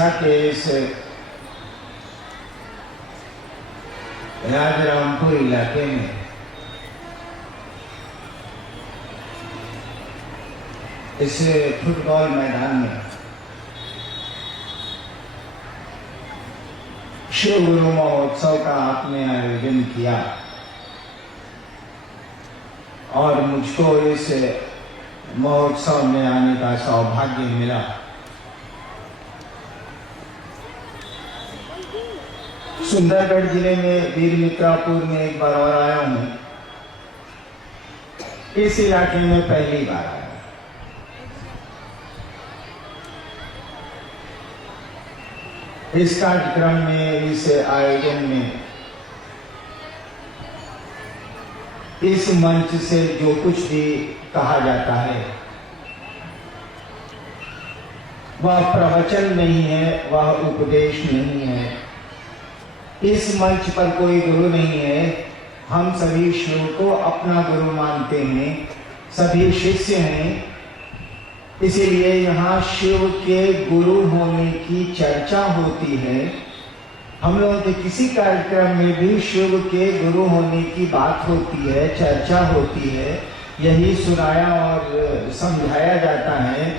उड़ीसा के इस राजरामपुर इलाके में इस फुटबॉल मैदान में शिव गुरु महोत्सव का आपने आयोजन किया और मुझको इस महोत्सव में आने का सौभाग्य मिला। सुंदरगढ़ जिले में वीरमित्रापुर में एक बार और आया हूं। इस इलाके में पहली बार आया। इस कार्यक्रम में, इस आयोजन में, इस मंच से जो कुछ भी कहा जाता है वह प्रवचन नहीं है, वह उपदेश नहीं है। इस मंच पर कोई गुरु नहीं है। हम सभी शिव को अपना गुरु मानते हैं, सभी शिष्य हैं। इसीलिए यहाँ शिव के गुरु होने की चर्चा होती है। हम लोगों के किसी कार्यक्रम में भी शिव के गुरु होने की बात होती है, चर्चा होती है। यही सुनाया और समझाया जाता है।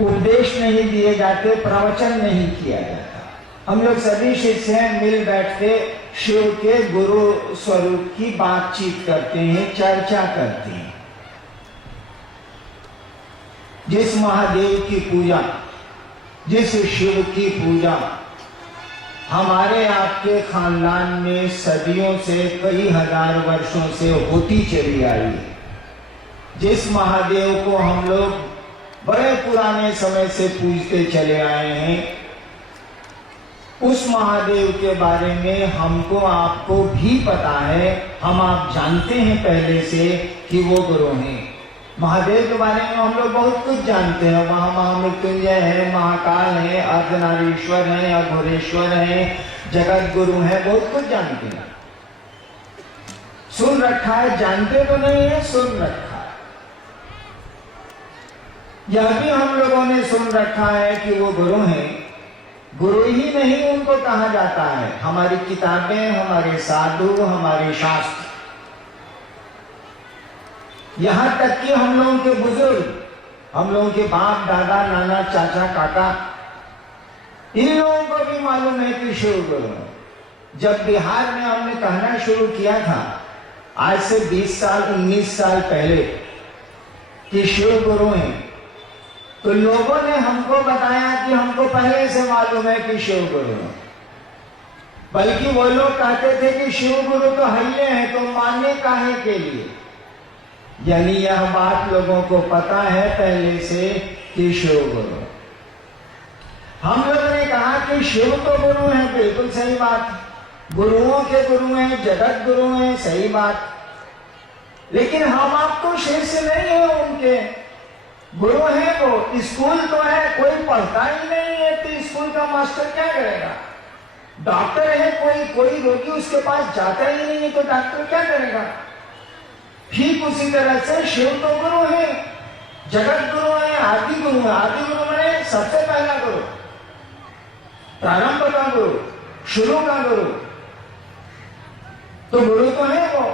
उपदेश नहीं दिए जाते, प्रवचन नहीं किया जाता। हम लोग सभी शिष्य हैं, मिल बैठ के शिव के गुरु स्वरूप की बातचीत करते हैं, चर्चा करते हैं। जिस महादेव की पूजा, जिस शिव की पूजा हमारे आपके खानदान में सदियों से, कई हजार वर्षों से होती चली आई है, जिस महादेव को हम लोग बड़े पुराने समय से पूजते चले आए हैं, उस महादेव के बारे में हमको आपको भी पता है। हम आप जानते हैं पहले से कि वो गुरु हैं। महादेव के बारे में हम लोग बहुत कुछ जानते हैं। वहाँ महामृत्युंजय है, महाकाल है, अर्धनारीश्वर है, अघोरेश्वर है, जगत गुरु है, बहुत कुछ जानते हैं। सुन रखा है, जानते तो नहीं है, सुन रखा है। यह भी हम लोगों ने सुन रखा है कि वो गुरु हैं। गुरु ही नहीं उनको कहा जाता है। हमारी किताबें, हमारे साधु, हमारे शास्त्र, यहां तक कि हम लोगों के बुजुर्ग, हम लोगों के बाप दादा नाना चाचा काका, इन लोगों को भी मालूम है कि शिव गुरु है। जब बिहार में हमने कहना शुरू किया था आज से 20 साल 19 साल पहले कि शिव गुरु हैं, तो लोगों ने हमको बताया कि हमको पहले से मालूम है कि शिव गुरु है। बल्कि वो लोग कहते थे कि शिव गुरु तो हल्ले हैं, तो मानने काहे के लिए। यानी यह बात लोगों को पता है पहले से कि शिव गुरु। हम लोगों ने कहा कि शिव तो गुरु है, बिल्कुल सही बात। गुरुओं के गुरु हैं, जगत गुरु हैं, सही बात। लेकिन हम आपको शिष्य नहीं है उनके, गुरु है वो। स्कूल तो है, कोई पढ़ता ही नहीं है तो स्कूल का मास्टर क्या करेगा। डॉक्टर है, कोई रोगी उसके पास जाता ही नहीं है तो डॉक्टर क्या करेगा। ठीक उसी तरह से शिव तो गुरु है, जगत गुरु है, आदि गुरु है। आदि गुरु माने सबसे पहला गुरु, प्रारंभ का गुरु, शुरू का गुरु। तो गुरु तो है वो,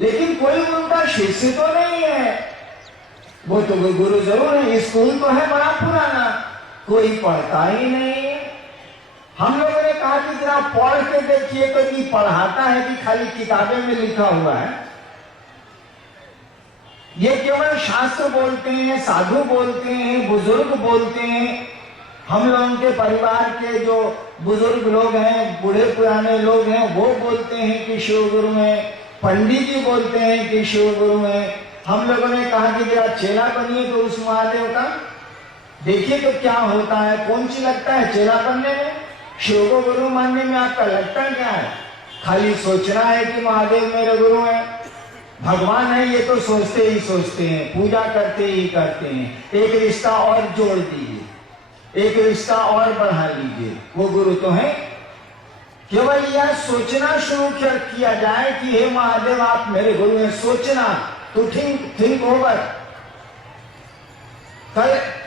लेकिन कोई उनका शिष्य तो नहीं है। वो तो गुरु जरूर है। स्कूल तो है बड़ा पुराना, कोई पढ़ता ही नहीं है। हम लोगों ने कहा कि जरा पढ़ के देखिए तो कि पढ़ाता है कि खाली किताबें में लिखा हुआ है। ये केवल शास्त्र बोलते हैं, साधु बोलते हैं, बुजुर्ग बोलते हैं। हम लोगों के परिवार के जो बुजुर्ग लोग हैं, बूढ़े पुराने लोग हैं, वो बोलते हैं कि शिव गुरु हैं। पंडित जी बोलते हैं कि शिव गुरु हैं। हम लोगों ने कहा कि जरा चेला बनिए तो उस महादेव का, देखिए तो क्या होता है। कौन सी लगता है चेला बनने में, शिव को गुरु मानने में आपका लगता क्या है। खाली सोचना है कि महादेव मेरे गुरु हैं, भगवान है, ये तो सोचते ही सोचते हैं, पूजा करते ही करते हैं। एक रिश्ता और जोड़ दीजिए, एक रिश्ता और बढ़ा लीजिए, वो गुरु तो है। केवल यह सोचना शुरू किया जाए कि हे महादेव आप मेरे गुरु हैं, सोचना तो थिंक ओवर।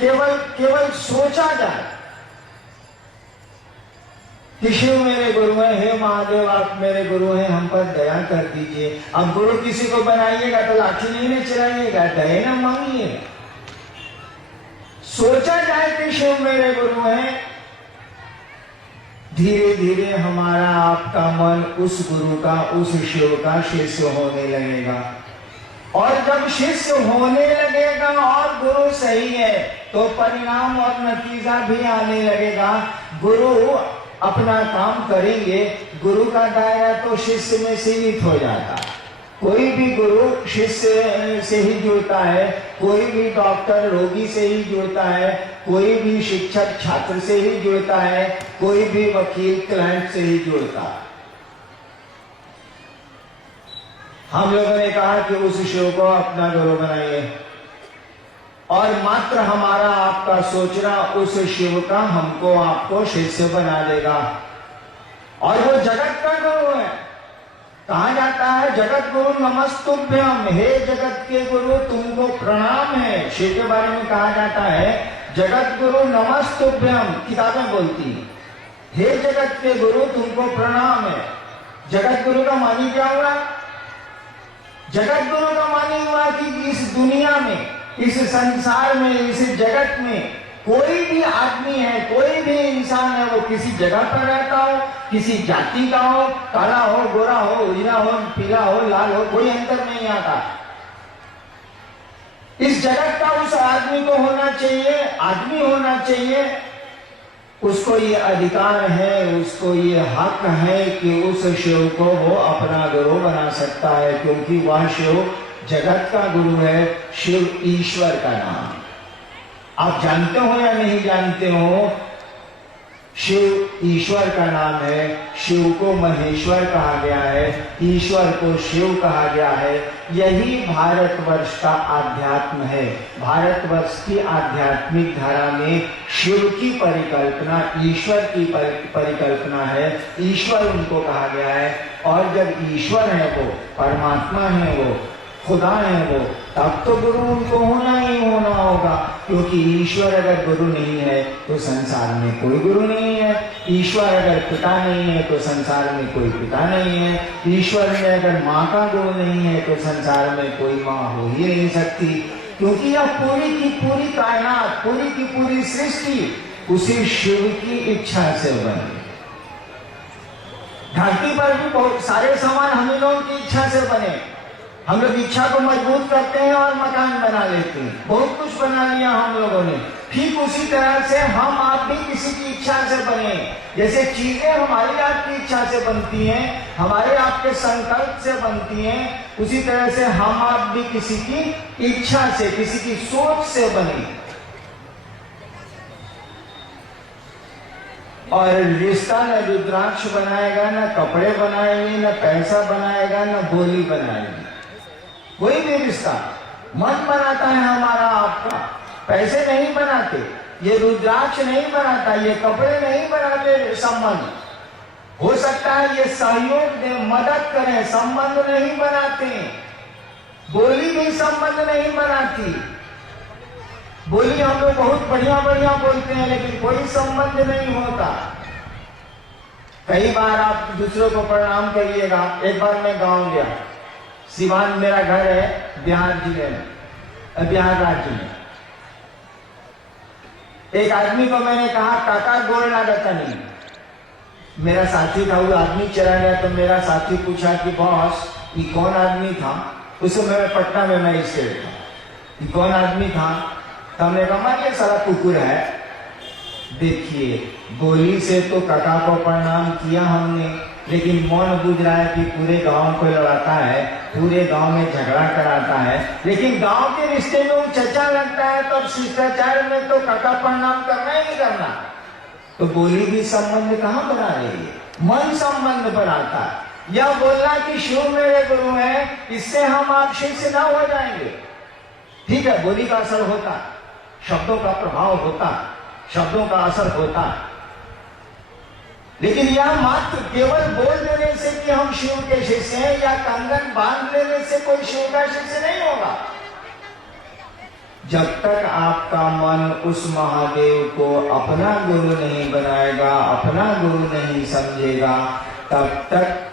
केवल सोचा जाए कि शिव मेरे गुरु हैं, हे महादेव आप मेरे गुरु हैं, हम पर दया कर दीजिए। अब गुरु किसी को बनाइएगा तो लाठी नहीं न चलाइएगा, दया न मांगिएगा। सोचा जाए कि शिव मेरे गुरु हैं, धीरे धीरे हमारा आपका मन उस गुरु का, उस शिव का शिष्य होने लगेगा। और जब शिष्य होने लगेगा और गुरु सही है तो परिणाम और नतीजा भी आने लगेगा। गुरु अपना काम करेंगे, गुरु का दायरा तो शिष्य में सीमित हो जाता है। कोई भी गुरु शिष्य से ही जुड़ता है, कोई भी डॉक्टर रोगी से ही जुड़ता है, कोई भी शिक्षक छात्र से ही जुड़ता है, कोई भी वकील क्लाइंट से ही जुड़ता है। हम लोगों ने कहा कि उस शिव को अपना गुरु बनाइए और मात्र हमारा आपका सोचना उस शिव का हमको आपको शिष्य बना देगा। और वो जगत का गुरु है। कहा जाता है जगत गुरु नमस्तुभ्यम, हे जगत के गुरु तुमको प्रणाम है। शिव के बारे में कहा जाता है जगत गुरु नमस्तुभ्यम, किताबें बोलती हैं हे जगत के गुरु तुमको प्रणाम है। जगत गुरु का मानी क्या हुआ? जगत गुरु का मानी हुआ कि इस दुनिया में, इस संसार में, इस जगत में कोई भी आदमी है, कोई भी इंसान है, वो किसी जगह पर रहता हो, किसी जाति का हो, काला हो, गोरा हो, उजला हो, पीला हो, लाल हो, कोई अंतर नहीं आता। इस जगत का उस आदमी को होना चाहिए, आदमी होना चाहिए, उसको ये अधिकार है, उसको ये हक है कि उस शिव को वो अपना गुरु बना सकता है, क्योंकि वह शिव जगत का गुरु है। शिव ईश्वर का नाम। आप जानते हो या नहीं जानते हो, शिव ईश्वर का नाम है। शिव को महेश्वर कहा गया है, ईश्वर को शिव कहा गया है। यही भारतवर्ष का आध्यात्म है। भारतवर्ष की आध्यात्मिक धारा में शिव की परिकल्पना, ईश्वर की परिकल्पना है। ईश्वर उनको कहा गया है। और जब ईश्वर है वो, परमात्मा है वो, खुदा है वो, तब तो गुरु उनको होना ही होना होगा। क्योंकि ईश्वर अगर गुरु नहीं है तो संसार में कोई गुरु नहीं है। ईश्वर अगर पिता नहीं है तो संसार में कोई पिता नहीं है। ईश्वर में अगर माँ का गुरु नहीं है तो संसार में कोई माँ हो ही नहीं सकती। क्योंकि यह पूरी की पूरी कायनात, पूरी की पूरी सृष्टि उसी शिव की इच्छा से बनी। धरती पर भी बहुत सारे सामान हम लोगों की इच्छा से बने। हम लोग इच्छा को मजबूत करते हैं और मकान बना लेते हैं, बहुत कुछ बना लिया हम लोगों ने। ठीक उसी तरह से हम आप भी किसी की इच्छा से बने। जैसे चीजें हमारी आपकी इच्छा से बनती हैं, हमारे आपके संकल्प से बनती हैं, उसी तरह से हम आप भी किसी की इच्छा से, किसी की सोच से बने। और रिश्ता न रुद्राक्ष बनाएगा, न कपड़े बनाएंगे, न पैसा बनाएगा, न बोली बनाएगी। कोई भी रिश्ता मन बनाता है हमारा आपका, पैसे नहीं बनाते, ये रुद्राक्ष नहीं बनाता, ये कपड़े नहीं बनाते। संबंध हो सकता है ये सहयोग दे, मदद करें, संबंध नहीं बनाते। बोली भी संबंध नहीं बनाती। बोली हम लोग बहुत बढ़िया बढ़िया बोलते हैं, लेकिन कोई संबंध नहीं होता। कई बार आप दूसरों को प्रणाम करिएगा। एक बार मैं गांव गया, सिवान मेरा घर है, बिहार जिले में, बिहार राज्य में। एक आदमी को मैंने कहा काका गोड़ लागत नहीं। मेरा साथी था, वो आदमी चला गया तो मेरा साथी पूछा कि बॉस ये कौन आदमी था। उस समय मैं पटना में मजिस्ट्रेट था। ये कौन आदमी था? तो हमने कहा ये सारा कुकुर है। देखिए, बोली से तो काका को प्रणाम किया हमने, लेकिन मन बुझ रहा है कि पूरे गांव को लड़ाता है, पूरे गांव में झगड़ा कराता है। लेकिन गांव के रिश्ते में वो चचा लगता है, तो शिष्टाचार में तो काका प्रणाम करना ही नहीं करना। तो बोली भी संबंध कहाँ बना रही है? मन संबंध बनाता है। यह बोलना कि शिव मेरे गुरु है, इससे हम आप शिष्य ना हो जाएंगे। ठीक है, बोली का असर होता, शब्दों का प्रभाव होता, शब्दों का असर होता, लेकिन यह मात्र केवल बोल देने से कि हम शिव के शिष्य हैं या कंगन बांध लेने से कोई शिव का शिष्य नहीं होगा। जब तक आपका मन उस महादेव को अपना गुरु नहीं बनाएगा, अपना गुरु नहीं समझेगा, तब तक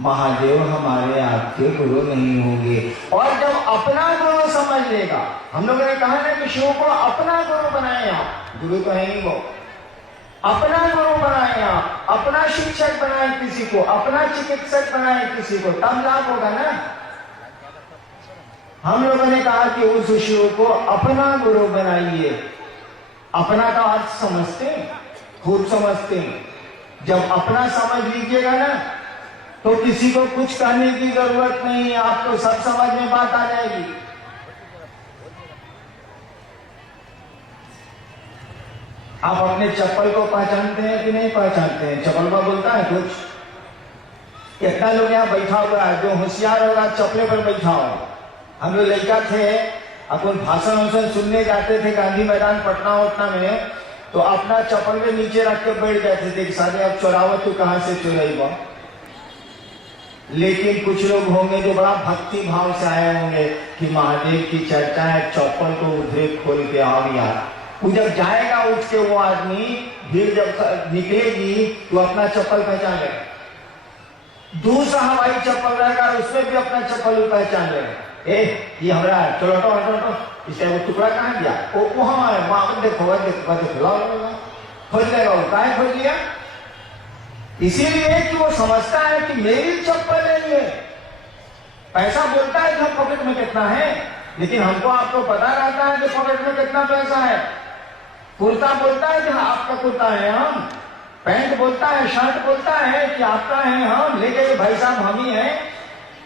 महादेव हमारे आपके गुरु नहीं होंगे। और जब अपना गुरु समझ लेगा, हम लोगों ने कहा ना कि शिव को अपना गुरु बनाए आप, गुरु तो है ही वो, अपना गुरु बनाए आप, अपना शिक्षक बनाए किसी को, अपना चिकित्सक बनाए किसी को, तब लाभ होगा ना। हम लोगों ने कहा कि उस शिव को अपना गुरु बनाइए। अपना का अर्थ समझते हैं, खूब समझते हैं। जब अपना समझ लीजिएगा ना तो किसी को कुछ कहने की जरूरत नहीं है, आपको सब समझ में बात आ जाएगी। आप अपने चप्पल को पहचानते हैं कि नहीं पहचानते हैं? चप्पल का बोलता है कुछ? कितना लोग यहाँ बैठा हुआ है जो होशियार होगा चप्पले पर बैठा होगा। हम लोग लड़का थे, अपन भाषण वाषण सुनने जाते थे गांधी मैदान पटना वटना में, तो अपना चप्पल के नीचे रख के बैठ जाते थे कि सारे अब चोरावत तो कहां से चुराई। लेकिन कुछ लोग होंगे जो बड़ा भक्ति भाव से आए होंगे कि महादेव की चर्चा है, चप्पल को उधरे खोल के आओ यार। वो जब जाएगा उठ के वो आदमी, भीड़ जब निकलेगी तो अपना चप्पल पहचान लेगा। दूसरा हवाई चप्पल रहेगा उसमें भी अपना चप्पल पहचान लेगा। ये हमारा चलो हटो हटो हटो, इसका वो टुकड़ा कहाँ गया? वो हमारे वहां देखो खोज लेगा। वो काहे खोज लिया? इसीलिए कि वो समझता है कि मेरी चप्पल नहीं है। पैसा बोलता है कि पॉकेट में कितना है, लेकिन हमको आपको पता रहता है कि पॉकेट में कितना पैसा है। कुर्ता बोलता है कि आपका कुर्ता है हम, पैंट बोलता है, शर्ट बोलता है कि आपका है हम, लेकिन भाई साहब हम ही हैं,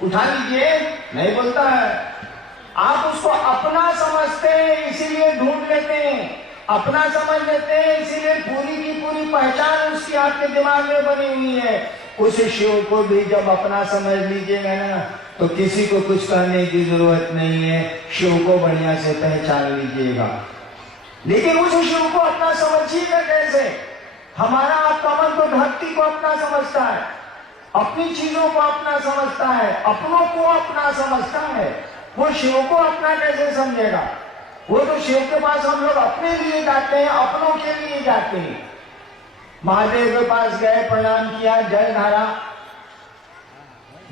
उठा लीजिए, नहीं बोलता है। आप उसको अपना समझते हैं इसीलिए ढूंढ लेते हैं, अपना समझ लेते हैं इसीलिए पूरी की पूरी पहचान उसकी आपके दिमाग में बनी हुई है। उस शिव को भी जब अपना समझ लीजिएगा ना तो किसी को कुछ कहने की जरूरत नहीं है, शिव को बढ़िया से पहचान लीजिएगा। लेकिन उस शिव को अपना समझिएगा कैसे? हमारा आपका मन तो धरती को अपना समझता है, अपनी चीजों को अपना समझता है, अपनों को अपना समझता है। वो शिव को अपना कैसे समझेगा? वो तो शिव के पास हम लोग अपने लिए जाते हैं, अपनों के लिए जाते हैं। महादेव के पास गए, प्रणाम किया, जल ढारा।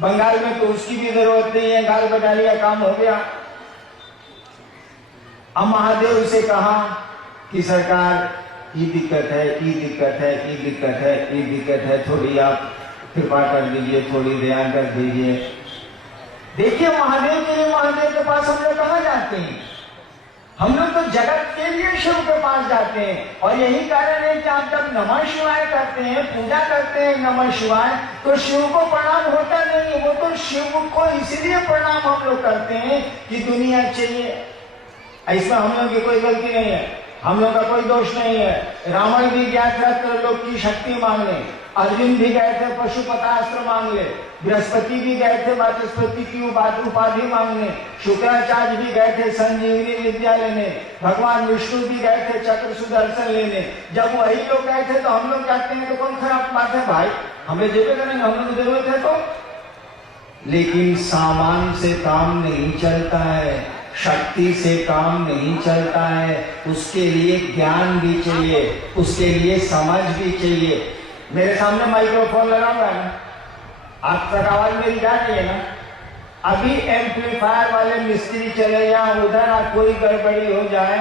बंगाल में तो उसकी भी जरूरत नहीं है, गाल बजाने का काम हो गया। अब महादेव से कहा कि सरकार ये दिक्कत है, ये दिक्कत है, ये दिक्कत है, ये दिक्कत है, थोड़ी आप कृपा कर दीजिए, थोड़ी ध्यान कर दीजिए। देखिए महादेव के लिए महादेव के पास हम लोग कहाँ जाते हैं? हम लोग तो जगत के लिए शिव के पास जाते हैं। और यही कारण है कि आप जब नमः शिवाय करते हैं, पूजा करते हैं नमः शिवाय, तो शिव को प्रणाम होता नहीं। वो तो शिव को इसलिए प्रणाम हम लोग करते हैं कि दुनिया चाहिए। इसमें हम लोग की कोई गलती नहीं है, हम लोग का कोई दोष नहीं है। रावण भी गया था त्रिलोक की शक्ति मांगने, अर्जुन भी गए थे पशुपतास्त्र मांगने, बृहस्पति भी गए थे वाचस्पति की उपाधि मांगने, शुक्राचार्य भी गए थे संजीवनी विद्या लेने, भगवान विष्णु भी गए थे चक्र सुदर्शन लेने। जब वही लोग गए थे तो हम लोग कहते हैं तो कौन खराब बात है भाई, हमें जेबे करेंगे, हम लोग जरूरत है तो। लेकिन सामान से काम नहीं चलता है, शक्ति से काम नहीं चलता है। उसके लिए ज्ञान भी चाहिए, उसके लिए समझ भी चाहिए। मेरे सामने माइक्रोफोन लगा हुआ है ना, आप तक आवाज मेरी जा रही है ना? अभी एम्पलीफायर वाले मिस्त्री चले या उधर कोई गड़बड़ी हो जाए,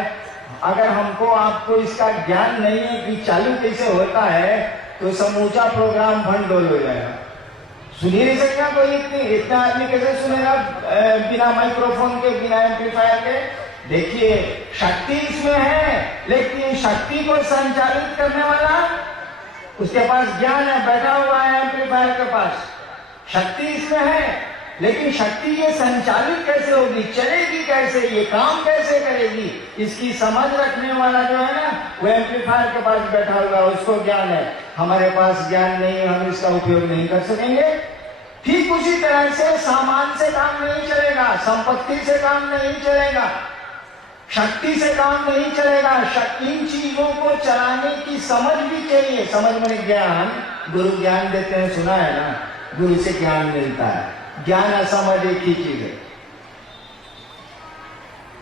अगर हमको आपको इसका ज्ञान नहीं है कि चालू कैसे होता है, तो समूचा प्रोग्राम भंडोल हो जाएगा। सुनिए नहीं सकता कोई, इतना आदमी कैसे सुनेगा बिना माइक्रोफोन के, बिना एम्पलीफायर के? देखिए शक्ति इसमें है, लेकिन शक्ति को संचालित करने वाला उसके पास ज्ञान है, बैठा हुआ है एम्पलीफायर के पास। शक्ति इसमें है, लेकिन शक्ति ये संचालित कैसे होगी, चलेगी कैसे, ये काम कैसे करेगी, इसकी समझ रखने वाला जो है ना, वो एम्पलीफायर के पास बैठा हुआ है, उसको ज्ञान है। हमारे पास ज्ञान नहीं है, हम इसका उपयोग नहीं कर सकेंगे। ठीक उसी तरह से सामान से काम नहीं चलेगा, संपत्ति से काम नहीं चलेगा, शक्ति से काम नहीं चलेगा। इन चीजों को चलाने की समझ भी चाहिए। समझ में ज्ञान, गुरु ज्ञान देते हैं, सुना है ना, गुरु से ज्ञान मिलता है। ज्ञान असमझ एक ही चीज है।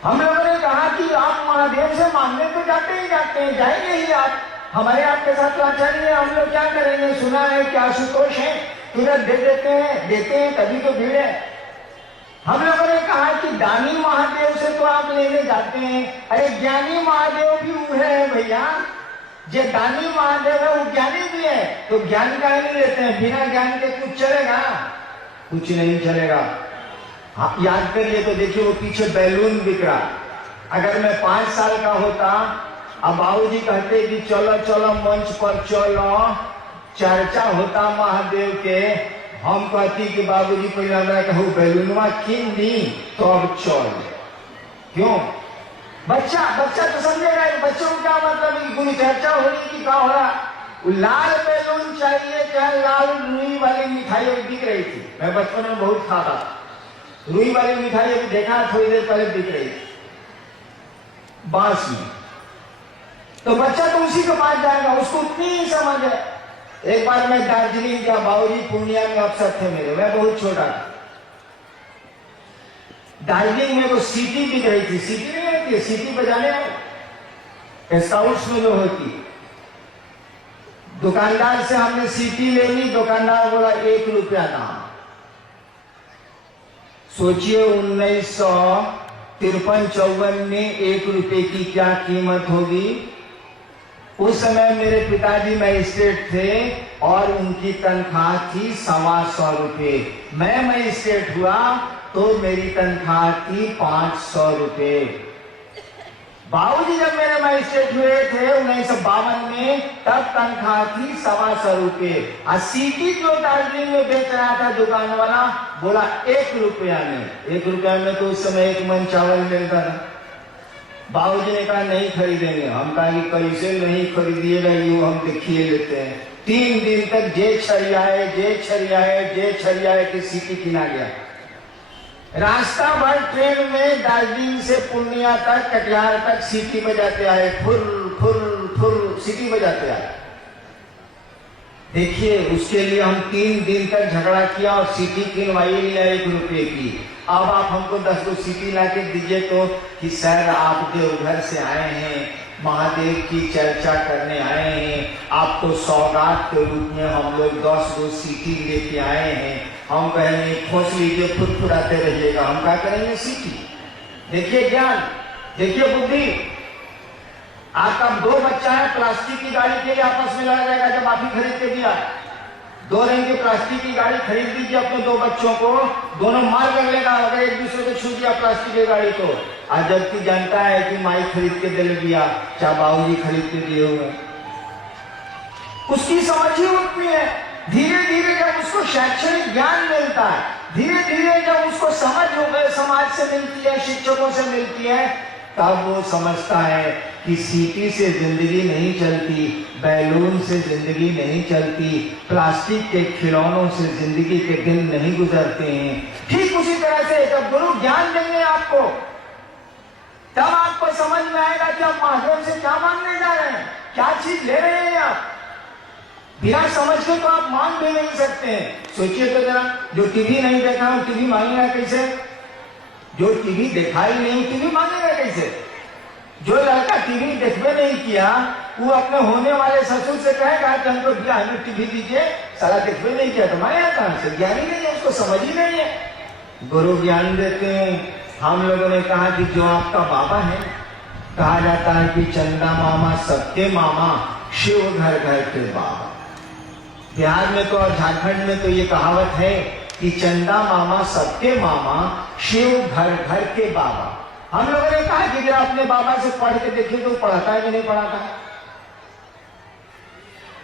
हम लोगों ने कहा कहा कि आप महादेव से मांगने तो जाते ही जाते हैं, जाएंगे ही आप, हमारे आपके साथ तो अच्छा नहीं है, हम लोग क्या करेंगे, सुना है कि आशुतोष है, तुरंत दे देते हैं तभी तो भीड़ है। हम लोगों ने कहा कि दानी महादेव से तो आप लेने जाते हैं, अरे ज्ञानी महादेव भी वो है भैया, जो दानी महादेव है वो ज्ञानी भी है, तो ज्ञान का ही नहीं लेते हैं, बिना ज्ञान के कुछ चलेगा, कुछ नहीं चलेगा। हाँ, याद करिए तो देखिए वो पीछे बैलून बिक रहा, अगर मैं 5 साल का होता, अब बाबूजी कहते कि चलो चलो मंच पर चलो, चर्चा होता महादेव के, हम कहती कि बाबूजी पहले हमरा कहूँ बैलूनवा किन दी तो अब चल, क्यों? बच्चा तो समझेगा, बच्चों को क्या मतलब, कोई चर्चा हो रही कि क्या हो रहा, लाल बैलून चाहिए, क्या लाल रुई वाली मिठाई बिक रही थी, मैं बचपन में बहुत खाता, रुई वाली मिठाई अभी देखा थोड़ी देर पहले बिक रही थी बांस में, तो बच्चा तो उसी के पास जाएगा, उसको उतनी ही समझ है। एक बार मैं दार्जिलिंग गया, बाबूजी पूर्णिया में अफसर थे मेरे, मैं बहुत छोटा था, दार्जिलिंग में वो सीटी बिक रही थी, सीटी नहीं होती है, सीटी बजाने में स्काउट्स में जो होती, दुकानदार से हमने सीटी ले ली, दुकानदार बोला 1 रुपया दाम। सोचिए 1953-54 में 1 रुपए की क्या कीमत होगी। उस समय मेरे पिताजी मजिस्ट्रेट थे और उनकी तनख्वाह थी 125 रुपए, मैं मजिस्ट्रेट हुआ तो मेरी तनख्वाह थी 500 रुपए। बाबूजी जब मेरे मजिस्ट्रेट हुए थे 1952 में, तब तनख्वाह थी 125 रुपए, और सीटी जो दार्जिलिंग में बेच रहा था दुकान वाला, बोला 1 रुपया में, 1 रुपया में तो उस समय 1 मन चावल मिलता था। बाबूजी ने कहा नहीं खरीदेंगे, हम कहा कि कैसे नहीं खरीदिएगा, यूं हम देखिए लेते हैं। 3 दिन तक जे छरियाए कि सीटी किना गया, रास्ता भर ट्रेन में दार्जिलिंग से पूर्णिया तक, कटिहार तक सीटी बजाते आए, फुर फुर फुर सीटी बजाते आए। देखिए उसके लिए हम 3 दिन तक झगड़ा किया और सीटी किनवाई लिया 1 रुपए की। अब आप हमको 10 को सीटी ला के दीजिए तो कि सर आप देवघर से आए हैं, महादेव की चर्चा करने आए हैं, आपको सौगात के रूप में हम लोग 10 को सीटी लेके आए हैं, हम कहेंगे खोस लीजिए, फुरफुराते रहिएगा, हम क्या करेंगे सीटी। देखिए ज्ञान, देखिए बुद्धि। आपका 2 बच्चा है, प्लास्टिक की गाड़ी के लिए आपस में लड़ा जाएगा, जब आप ही खरीद के दिया 2 रंग की प्लास्टिक की गाड़ी खरीद दीजिए अपने 2 बच्चों को, दोनों मार कर लेगा अगर एक दूसरे को छू दिया प्लास्टिक की गाड़ी को। आज जबकि जानता है कि माई खरीद के दे दिया, चाहे बाबूजी खरीद के दिए हुए, उसकी समझ ही उतनी है। धीरे धीरे जब उसको शैक्षणिक ज्ञान मिलता है, धीरे धीरे जब उसको समझ हो गए, समाज से मिलती है, शिक्षकों से मिलती है, तब वो समझता है कि सीटी से जिंदगी नहीं चलती, बैलून से जिंदगी नहीं चलती, प्लास्टिक के खिलौनों से जिंदगी के दिन नहीं गुजरते हैं। ठीक उसी तरह से जब गुरु ज्ञान देंगे आपको, तब आपको समझ में आएगा कि आप महादेव से क्या मांगने जा रहे हैं, क्या चीज ले रहे हैं आप। बिना समझ के तो आप मांग भी नहीं सकते हैं। सोचिए तो जरा, जो टीवी नहीं देखा हो टीवी मांगेगा कैसे, जो टीवी देखा ही नहीं टीवी मांगेगा कैसे। जो लड़का टीवी देखबे नहीं किया, वो अपने होने वाले ससुर से कहेगा कि हमको भैया हमें टीवी दीजिए, साला देखबे नहीं किया, तो मांगेगा कहां से, ज्ञान ही नहीं है, उसको समझ ही नहीं है। गुरु ज्ञान देते हैं। हम लोगों ने कहा कि जो आपका बाबा है, कहा जाता है कि चंदा मामा सबके मामा, शिव घर घर के बाबा। बिहार में तो और झारखंड में तो ये कहावत है कि चंदा मामा सबके मामा, शिव घर घर के बाबा। हम लोगों ने कहा कि जरा अपने बाबा से पढ़ के देखिए तो पढ़ाता है कि नहीं पढ़ाता है।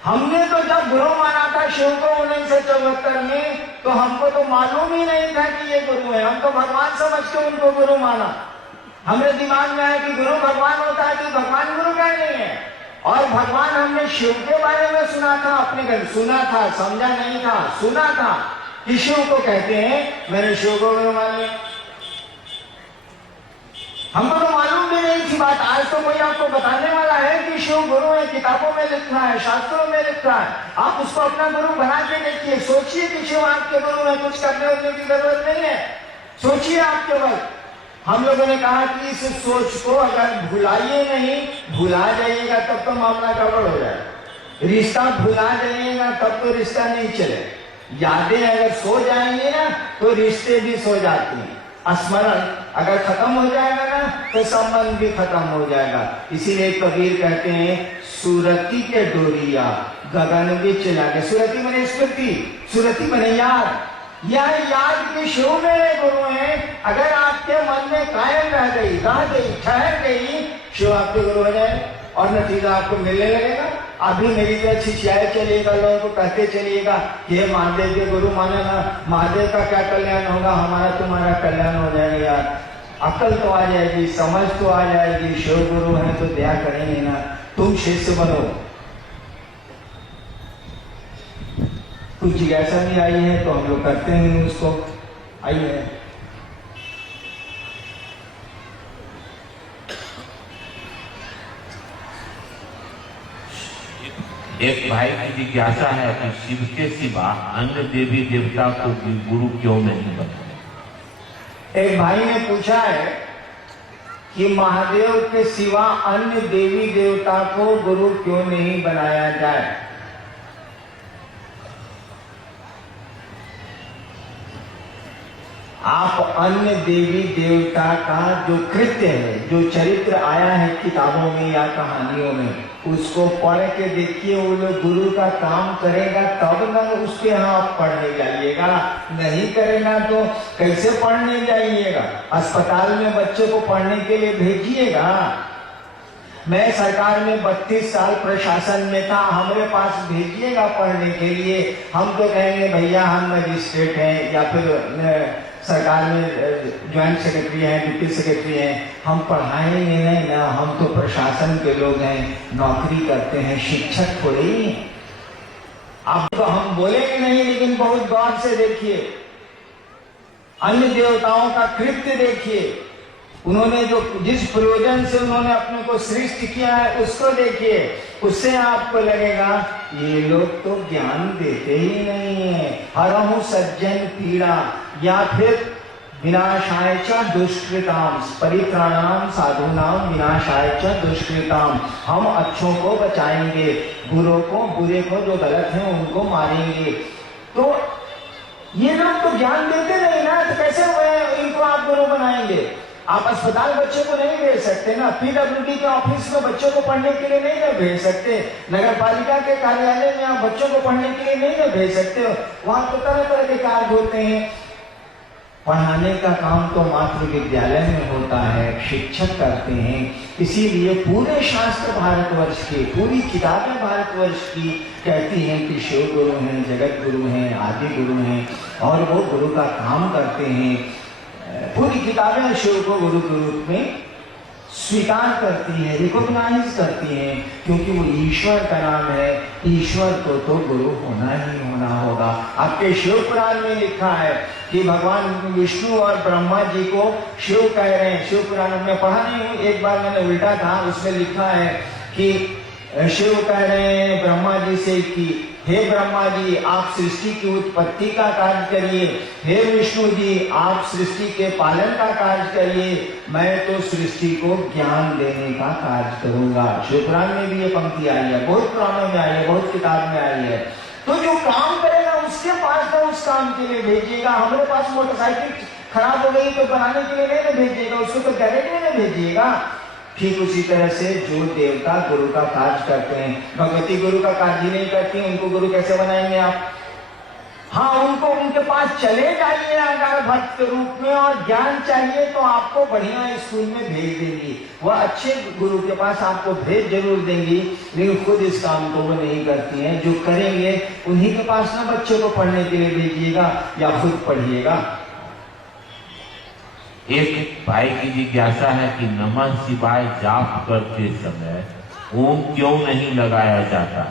हमने तो जब गुरु माना था शिव को 1974 में, तो हमको तो मालूम ही नहीं था कि ये गुरु है, हम तो भगवान समझ के उनको गुरु माना। हमारे दिमाग में आया कि गुरु भगवान होता है, कि भगवान गुरु का नहीं है। और भगवान हमने शिव के बारे में सुना था, अपने घर सुना था, समझा नहीं था, सुना था कि शिव को कहते हैं, मैंने शिव को गुरु मान लिया। हमको तो मालूम भी नहीं थी बात। आज तो कोई आपको बताने वाला है कि शिव गुरु है, किताबों में लिखा है, शास्त्रों में लिखा है, आप उसको अपना गुरु बना के देखिए। सोचिए कि शिव आपके गुरु है, कुछ करने उठने की जरूरत नहीं है, सोचिए आप केवल। हम लोगों ने कहा कि इस सोच को अगर भुलाइए नहीं, भुला जाइएगा तब तो मामला गड़बड़ हो जाएगा। रिश्ता भुला जाइएगा तब तो रिश्ता नहीं चले। यादें अगर सो जाएंगी ना तो रिश्ते भी सो जाते हैं। स्मरण अगर खत्म हो जाएगा ना तो संबंध भी खत्म हो जाएगा। इसीलिए कबीर कहते हैं सुरती के डोरिया गगन में चला के। सुरती मने स्मृति, सुरती मने याद। यह याद के शिव मेरे गुरु हैं, अगर आपके मन में कायम रह गई, ठहर गई, शिव आपके गुरु हो जाए और नतीजा आपको मिलने लगेगा। अभी मेरी तरह छिछियाए चलिएगा, लोगों को कहते चलिएगा ये महादेव के गुरु माने ना, महादेव का क्या कल्याण होगा, हमारा तुम्हारा कल्याण हो जाएगा। यार अकल तो आ जाएगी, समझ तो आ जाएगी, शिव गुरु है तो दया करेंगे ना। तुम शिष्य बनो। कुछ जिज्ञासा भी आई है तो हम लोग करते हैं उसको। आइए एक भाई की जिज्ञासा है कि शिव के सिवा अन्य देवी देवता को गुरु क्यों नहीं बनते। एक भाई ने पूछा है कि महादेव के सिवा अन्य देवी देवता को गुरु क्यों नहीं बनाया जाए। आप अन्य देवी देवता का जो कृत्य है, जो चरित्र आया है किताबों में या कहानियों में, उसको पढ़ के देखिए। वो लोग गुरु का काम करेगा तब ना उसके यहाँ आप पढ़ने जाइएगा, नहीं करेगा तो कैसे पढ़ने जाइएगा। अस्पताल में बच्चों को पढ़ने के लिए भेजिएगा। मैं सरकार में 32 साल प्रशासन में था, हमारे पास भेजिएगा पढ़ने के लिए। हम तो कहेंगे भैया हम मजिस्ट्रेट हैं या फिर सरकार में ज्वाइंट सेक्रेटरी हैं, डिप्टी सेक्रेटरी हैं, हम पढ़ाएंगे नहीं ना, हम तो प्रशासन के लोग हैं, नौकरी करते हैं, शिक्षक थोड़ी। अब तो हम बोलेंगे नहीं, लेकिन बहुत गौर से देखिए, अन्य देवताओं का कृत्य देखिए, उन्होंने जो जिस प्रयोजन से उन्होंने अपने को सृष्टि किया है उसको देखिए। उससे आपको लगेगा ये लोग तो ज्ञान देते ही नहीं है। हरहु सज्जन पीड़ा या फिर विनाशाय च दुष्कृताम परित्राणाम साधूनाम विनाशाय च दुष्कृताम। हम अच्छों को बचाएंगे, बुरों को, बुरे को, जो गलत है उनको मारेंगे। तो ये लोग तो ज्ञान देते नहीं ना, तो कैसे इनको आप गुरु बनाएंगे। आप अस्पताल बच्चों को नहीं भेज सकते ना, पीडब्ल्यूडी के ऑफिस में बच्चों को पढ़ने के लिए नहीं भेज सकते, नगर पालिका के कार्यालय में आप बच्चों को पढ़ने के लिए नहीं भेज सकते हो। वहां तो तरह तरह के कार्य होते हैं। पढ़ाने का काम तो मात्र विद्यालय में होता है, शिक्षक करते हैं। इसीलिए पूरे शास्त्र भारतवर्ष के, पूरी किताबें भारतवर्ष की कहती हैं कि शिव गुरु हैं, जगत गुरु हैं, आदि गुरु हैं और वो गुरु का काम करते हैं। पूरी किताबें शिव को गुरु के रूप में स्वीकार करती है, रिकॉग्नाइज करती है, क्योंकि वो ईश्वर का नाम है। ईश्वर को तो गुरु होना ही होना होगा। आपके शिव पुराण में लिखा है कि भगवान विष्णु और ब्रह्मा जी को शिव कह रहे हैं। शिव पुराण में पढ़ा नहीं हूँ, एक बार मैंने उल्टा था, उसमें लिखा है कि शिव कह रहे हैं ब्रह्मा जी से कि हे ब्रह्मा जी आप सृष्टि की उत्पत्ति का कार्य करिए, हे विष्णु जी आप सृष्टि के पालन का कार्य करिए, मैं तो सृष्टि को ज्ञान देने का कार्य करूंगा। शिव पुराण में भी ये पंक्ति आई है, बहुत पुराणों में आई है, बहुत किताब में आई है। तो जो काम करेगा उसके पास तो उस काम के लिए भेजिएगा। हमारे पास मोटरसाइकिल खराब हो गई तो बनाने के लिए नहीं भेजिएगा, उसको तो गैरेज में भेजिएगा। ठीक उसी तरह से जो देवता गुरु का कार्य करते हैं, भगवती गुरु का कार्य ही नहीं करती, उनको गुरु कैसे बनाएंगे आप। हाँ, उनको उनके पास चले जाइए अगर भक्त रूप में, और ज्ञान चाहिए तो आपको बढ़िया स्कूल में भेज देंगी, वह अच्छे गुरु के पास आपको भेज जरूर देंगी, लेकिन खुद इस काम को वो नहीं करती हैं। जो करेंगे उन्हीं के पास ना बच्चों को पढ़ने के लिए भेजिएगा या खुद पढ़िएगा। एक भाई की जिज्ञासा है कि नमः शिवाय जाप करते समय ओम क्यों नहीं लगाया जाता।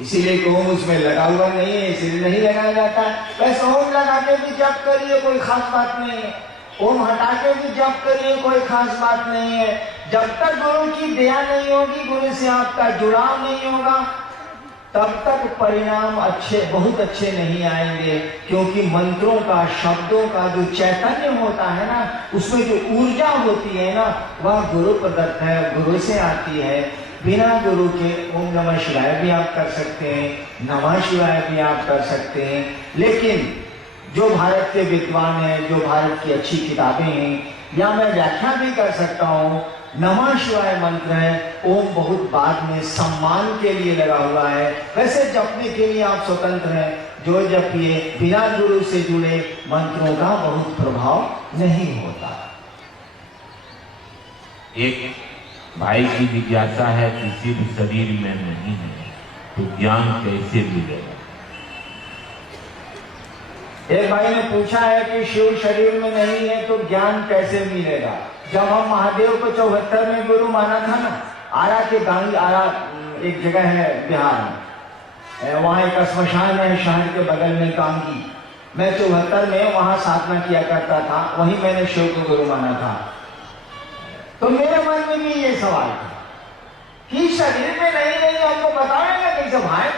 इसीलिए कि ओम उसमें लगा हुआ नहीं है, इसीलिए नहीं लगाया जाता। वैसे ओम लगा के भी जप करिए, कोई खास बात नहीं है। ओम हटा के भी जप करिए, कोई खास बात नहीं है। जब तक गुरु की दया नहीं होगी, गुरु से आपका जुड़ाव नहीं होगा, तब तक परिणाम बहुत अच्छे नहीं आएंगे, क्योंकि मंत्रों का, शब्दों का जो चैतन्य होता है ना, उसमें जो ऊर्जा होती है ना, वह गुरु प्रदत्त है, गुरु से आती है। बिना गुरु के ओम नमः शिवाय भी आप कर सकते हैं, नमः शिवाय भी आप कर सकते हैं, लेकिन जो भारत के विद्वान हैं, जो भारत की अच्छी किताबें हैं, या मैं व्याख्या भी कर सकता हूँ, नमः शिवाय मंत्र है, ओम बहुत बाद में सम्मान के लिए लगा हुआ है। वैसे जपने के लिए आप स्वतंत्र हैं, जो जपिए, बिना गुरु से जुड़े मंत्रों का बहुत प्रभाव नहीं होता। एक भाई की जिज्ञासा है कि शिव शरीर में नहीं है तो ज्ञान कैसे मिलेगा? एक भाई ने पूछा है कि शिव शरीर में नहीं है तो ज्ञान कैसे मिलेगा? जब हम महादेव को 74 में गुरु माना था ना, आरा के गांधी, आरा एक जगह है बिहार में, वहां एक श्मशान है शहर के बगल में कांगी। मैं 74 में वहां साधना किया करता था, वहीं मैंने शिव को गुरु माना था। तो मेरे मन में भी ये सवाल था कि शरीर में नहीं हमको बताएंगे कैसे भाई?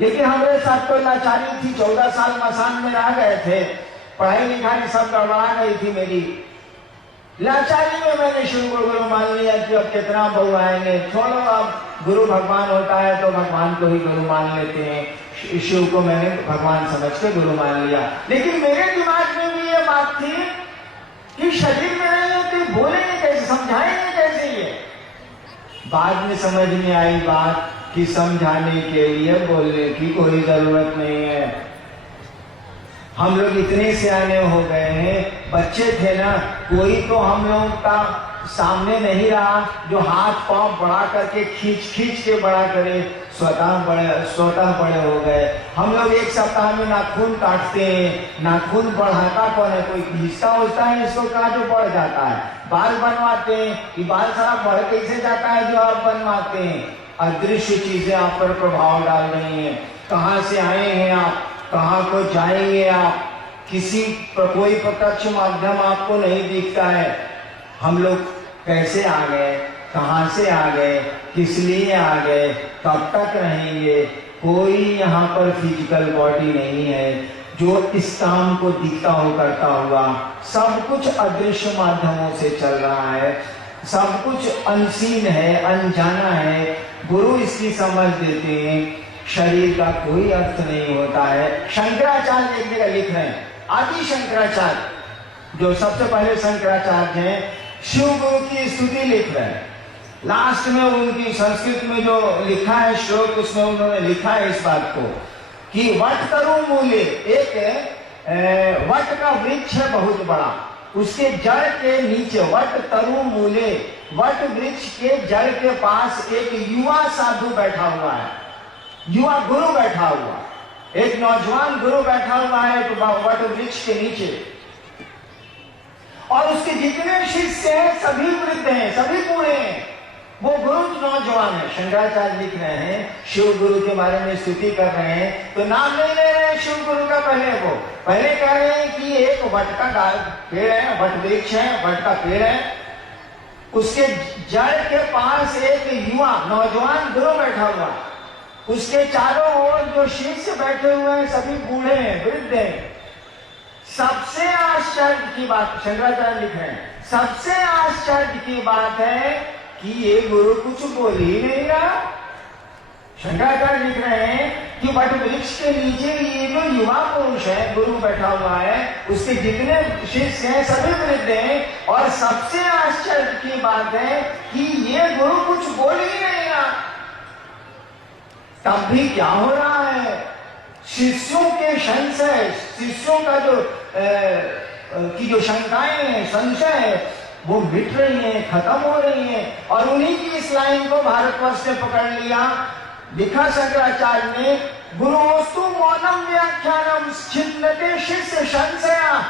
लेकिन हमारे साथ कोई लाचारी थी, 14 साल मसान में रह गए थे, पढ़ाई लिखाई सब गड़बड़ा गई थी मेरी। लाचारी में मैंने शिव को गुरु मान लिया कि अब कितना बहु आएंगे, छोड़ो, अब गुरु भगवान होता है तो भगवान को ही गुरु मान लेते हैं। शिव को मैंने भगवान समझ के गुरु मान लिया। लेकिन मेरे दिमाग में भी ये बात थी कि शरीर में नहीं है तो बोलेंगे कैसे, समझाएंगे कैसे? ये बाद में समझ में आई बात कि समझाने के लिए बोलने की कोई जरूरत नहीं है। हम लोग इतने सियाने हो गए हैं, बच्चे थे ना, कोई तो हम लोग का सामने नहीं रहा जो हाथ पांव बढ़ा करके खींच के बड़ा करे, स्वतः बड़े हो गए। हम लोग एक सप्ताह में नाखून काटते हैं, नाखून बढ़ाता कौन है? कोई घिसता होता है इसको, कहा जो बढ़ जाता है। बाल बनवाते हैं कि बाल सारा बढ़ कैसे जाता है जो आप बनवाते हैं। अदृश्य चीजें आप पर प्रभाव डाल रही हैं। कहाँ से आए हैं आप, कहाँ को जाएंगे आप, किसी कोई प्रत्यक्ष माध्यम आपको नहीं दिखता है। हम लोग कैसे आ गए, कहाँ से आ गए, किस लिए आ गए, कब तक रहेंगे? कोई यहाँ पर फिजिकल बॉडी नहीं है जो इस काम को दिखता हो करता हुआ। सब कुछ अदृश्य माध्यमों से चल रहा है, सब कुछ अनसीन है, अनजाना है। गुरु इसकी समझ देते हैं, शरीर का कोई अर्थ नहीं होता है। शंकराचार्य एक जगह लिख रहे हैं, आदि शंकराचार्य जो सबसे पहले शंकराचार्य हैं, शिव गुरु की स्तुति लिख रहे हैं। लास्ट में उनकी संस्कृत में जो लिखा है श्लोक, उसमें उन्होंने लिखा है इस बात को कि वट तरु मूले, एक वट का वृक्ष है बहुत बड़ा, उसके जड़ के नीचे, वट तरु मूले, वट वृक्ष के जड़ के पास एक युवा साधु बैठा हुआ है, युवा गुरु बैठा हुआ, एक नौजवान गुरु बैठा हुआ है एक वट वृक्ष के नीचे। और उसके जितने शिष्य हैं सभी वृद्ध हैं, सभी बूढ़े हैं, वो गुरु नौजवान है। शंकराचार्य लिख रहे हैं, शिव गुरु के बारे में स्तुति कर रहे हैं, तो नाम नहीं ले रहे हैं शिव गुरु का। पहले कह रहे हैं कि एक वट का पेड़ है, वट वृक्ष है, वट का पेड़ है, उसके जड़ के पास एक युवा नौजवान गुरु बैठा हुआ, उसके चारों ओर जो शिष्य बैठे हुए हैं सभी बूढ़े हैं, वृद्ध हैं। सबसे आश्चर्य की बात, शंकराचार्य लिख रहे हैं, सबसे आश्चर्य की बात है कि ये गुरु कुछ बोल ही नहीं रहा। शंकराचार्य लिख रहे हैं कि वट वृक्ष के नीचे ये जो युवा पुरुष है, गुरु बैठा हुआ है, उसके जितने शिष्य हैं सभी वृद्ध हैं, और सबसे आश्चर्य की बात है कि ये गुरु कुछ बोल ही नहीं रहा। तब भी क्या हो रहा है? शिष्यों के संशय, शिष्यों का जो शंकाएं हैं, संशय है, वो मिट रही हैं, खत्म हो रही हैं। और उन्हीं की इस लाइन को भारतवर्ष ने पकड़ लिया। लिखा शंकराचार्य ने, गुरुस्तु मौनम व्याख्यानम छिन्नते शिष्य संशया।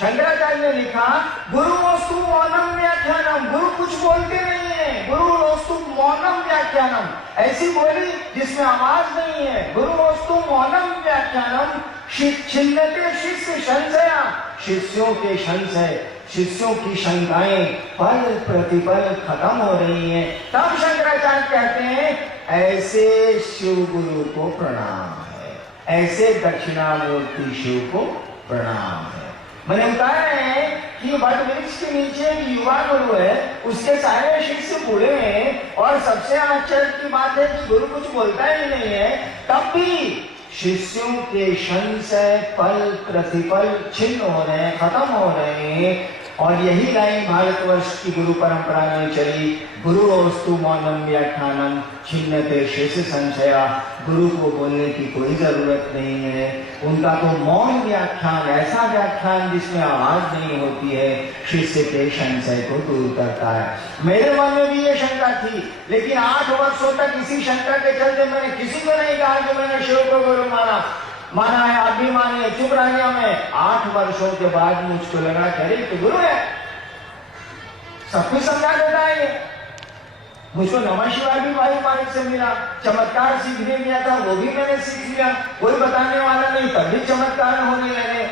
शंकराचार्य ने लिखा, गुरुस्तु मौनम व्याख्यानम, गुरु कुछ बोलते नहीं है, गुरुस्तु मौनम व्याख्यानम, ऐसी बोली जिसमें आवाज नहीं है। गुरुस्तु मौनम व्याख्यानम छिन्नते शिष्य संशया, शिष्यों के संशय, शिष्यों की शंकाएं पल प्रतिपल खत्म हो रही हैं। तब शंकराचार्य शंकराचार्य कहते हैं ऐसे शिव गुरु को प्रणाम है, ऐसे दक्षिणामूर्ति शिव को प्रणाम है। मैंने बता रहे हैं कि वट वृक्ष के नीचे एक युवा गुरु है, उसके सारे शिष्य बूढ़े हैं, और सबसे आश्चर्य की बात है कि गुरु कुछ बोलता ही नहीं है, तब भी शिष्यों के संशय पल प्रतिपल छिन्न हो रहे हैं, खत्म हो रहे हैं। और यही लाइन भारतवर्ष की गुरु परंपरा में चली, गुरु वस्तु मौनम व्याख्यानम छिन्नते शेष संशया। गुरु को बोलने की कोई जरूरत नहीं है, उनका तो मौन व्याख्यान, ऐसा व्याख्यान जिसमें आवाज नहीं होती है, शिष्य के संशय को दूर करता है। मेरे मन में भी ये शंका थी, लेकिन 8 वर्षों तक इसी शंका के चलते मैंने किसी को नहीं कहा कि मैंने शिव को गुरु माना है, आप भी मानिए, चुप रह गया मैं। 8 वर्षों के बाद मुझको लगा करे तो गुरु है, सब कुछ समझा देता है ये। मुझको नमः शिवाय भी भाई बारिक से मिला, चमत्कार सीखने गया था वो भी मैंने सीख लिया, कोई बताने वाला नहीं, तब भी चमत्कार होने लगे।